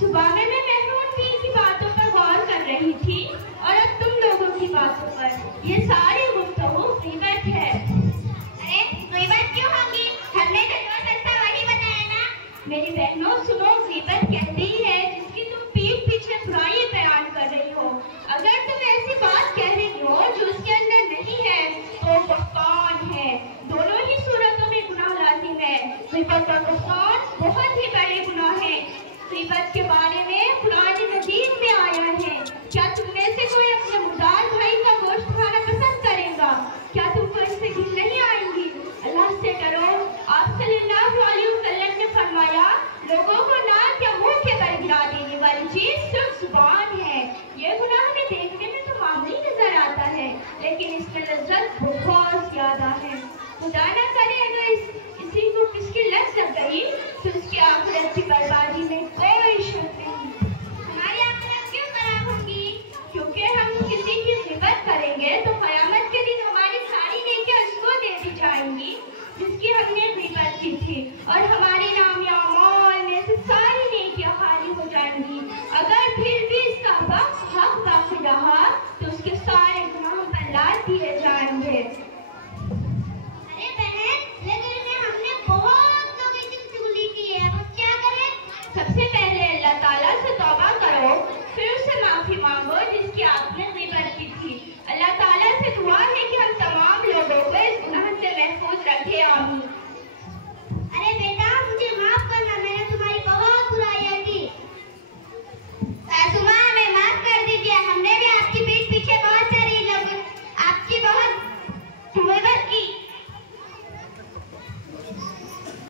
सुबह में मैं महमूद पीर की बातों पर गौर कर रही थी और अब तुम लोगों की बातों पर। ये सारी गुफ्तगू गीबत है। अरे गीबत क्यों होगी? हमने तो जो सस्ता वही बताया ना। मेरी बहनों सुनो, गीबत कहती है जिसकी तुम पीठ पीछे बुराई बयान कर रही हो। अगर तुम ऐसी बात कह रही हो जो उसके अंदर नहीं है तो बुहतान है। दोनों ही सूरतों में गुनाह लाजिम है। गीबत और बुहतान बहुत ही बड़े गुनाह है। गीबत के बारे में कुरान मजीद में आया है, क्या तुम में से कोई अपने मुर्दार भाई का गोश्त खाना पसंद करेगा? क्या तुमको इससे घिन नहीं आएंगी? अल्लाह से डरो। आप सल्लल्लाहु अलैहि वसल्लम ने फरमाया, लोगों को नाक या मुंह के बल गिरा देने वाली चीज सिर्फ जुबान है। ये गुनाह में देखने में तो मामूली नजर आता है, लेकिन इसमें लज्जत बहुत ज्यादा है। खुदा न करे अगर इसी को किसकी लत लग गई तो उसकी आखिरत की बर्बादी में कोई शक नहीं। हमारी आखिरत क्यों खराब होगी? क्योंकि हम किसी की गिबत करेंगे तो क़यामत के दिन हमारी सारी नेकियां उसको दे दी जाएंगी जिसकी हमने गिबत की थी, और हमारे नाम या अमाल में से सारी नेकियां खाली हो जाएंगी। अगर फिर भी इसका हक बाकी रहा तो उसके सारे गुनाह पर लाद दिए जाएंगे। सबसे पहले अल्लाह ताला से तौबा करो, फिर उससे माफी मांगो जिसकी आपने